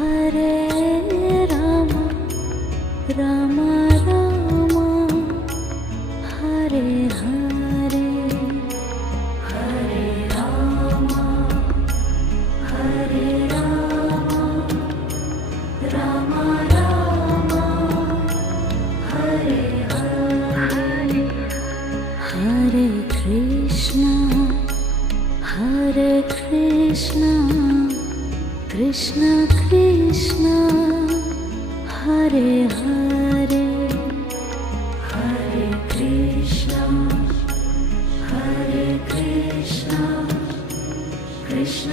Hare Rama Rama Rama Hare Hare Hare Rama Hare Rama Rama Rama Hare Hare Hare Krishna Krishna Krishna Hare Hare Hare Krishna Krishna Krishna